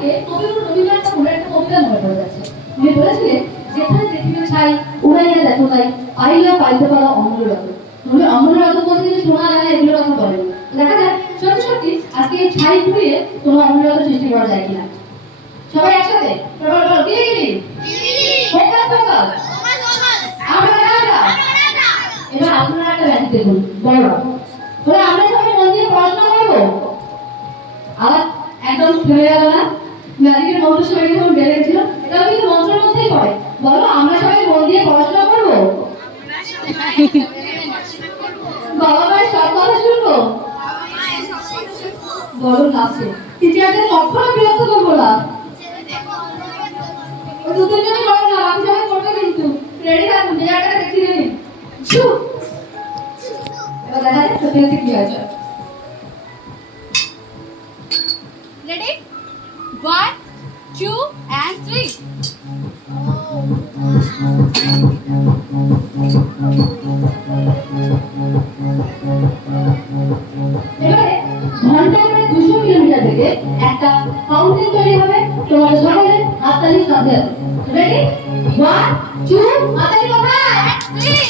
থেকে কবিগুরু রবীন্দ্রনাথ ঠাকুরের একটা কবিতা মনে পড়ে যাচ্ছে। উনি বলেছিলেন, যেখানে দেখিবে ছাই উড়াইয়া দেখো তাই, পাইলেও পাইতে পারো অমূল্য রত্ন। উনি অমূল্য রত্ন বলতে কিন্তু সোনা দানা এগুলোর কথা বলেন। দেখা যাক সত্যি সত্যি আজকে এই ছাই পুড়িয়ে কোনো অমূল্য রত্ন সৃষ্টি করা যায় কিনা। সবাই একসাথে বলো বলো, গিলি গিলি ফোকাস ফোকাস। আমরা কারা? এবার আপনারা একটা ব্যাধি দেখুন, বড় বলে আমরা সবাই মন দিয়ে পড়াশোনা করবো। আর একদম থেমে গেল না, ম্যাজিকের মন্ত্র সবাই যখন বেড়ে গেছিল, এটাও কিন্তু মন্ত্রের মধ্যেই পড়ে। বলো আমরা সবাই মন দিয়ে পড়াশোনা করবো, বাবা মায়ের সব কথা শুনবো, বলো নাচে টিচারদের কখনো বিরক্ত করবো না। ওই দু তিনজনই করবো না, বাকি সবাই করবে কিন্তু। রেডি থাকুন, যে জায়গাটা দেখিয়ে দিন। এবার দেখা যাক সত্যি সত্যি কি হয়েছে। Ready? 1, 2, and 3. এবারে ঘন্টায় প্রায় 200 কিলোমিটার বেগে একটা ফাউন্টেন তৈরি হবে। তোমাদের সকলে হাততালির সাথে রেডি? 1, 2, হাততালি কোথায়? 3.